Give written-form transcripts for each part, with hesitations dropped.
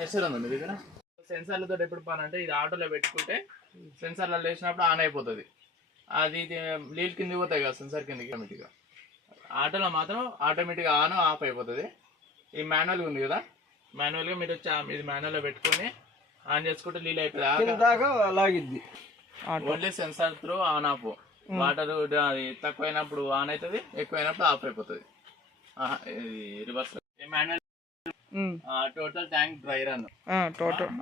Tester ఉంది మీ దగ్గర. సెన్సార్లతో ఎప్పుడు పని అంటే ఇది ఆటోలో పెట్టుకుంటే సెన్సార్లలో వేసినప్పుడు ఆన్ అయిపోతుంది. అది నీళ్ళు కింద పోతాయి కదా సెన్సార్ కిందకి ఆటోమేటిక్గా. ఆటోలో మాత్రం ఆటోమేటిక్గా ఆన్ ఆఫ్ అయిపోతుంది. ఈ మాన్యువల్గా ఉంది కదా, మాన్యువల్గా మీరు వచ్చి ఇది మాన్యువల్లో పెట్టుకొని ఆన్ చేసుకుంటే నీళ్ళు అయిపోతుంది. Only sensor through on off. Water అది తక్కువైనప్పుడు ఆన్ అవుతుంది, ఎక్కువైనప్పుడు ఆఫ్ అయిపోతుంది. Reverse manual. Total tank dry run.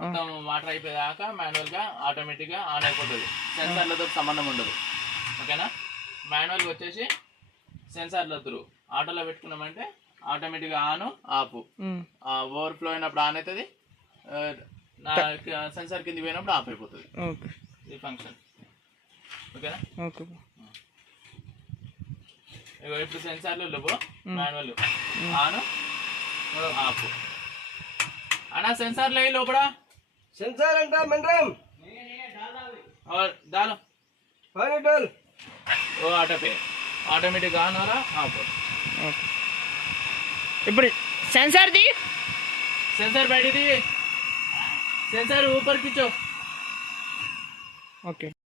మొత్తం వాటర్ అయిపోయాక మాన్యువల్ గా ఆటోమేటిక్ గా ఆన్ అయిపోతుంది. సెన్సార్లతో సంబంధం ఉండదు. ఓకేనా. మాన్యువల్ వచ్చేసి సెన్సార్లతో ఆటోలో పెట్టుకున్నామంటే ఆటోమేటిక్ గా ఆన్ ఆఫ్. ఓవర్ఫ్లో అయినప్పుడు ఆన్ అవుతుంది, సెన్సార్ కింద పోయినప్పుడు ఆఫ్ అయిపోతుంది. ఈ ఫంక్షన్. ఓకేనా. ఇప్పుడు సెన్సార్లు లేవు, మాన్యువల్ ఆన్ ఆఫ్. అన్నా సెన్సార్ ले లోపల सेंसर अंटा मंडरम और डालो पानी डाल वो ऑटो पे ऑटोमेटिक ऑन हो रहा ऑफ. ओके. ఇప్పుడు సెన్సార్ ది सेंसर बैठी थी, सेंसर ऊपर खींचो. ओके.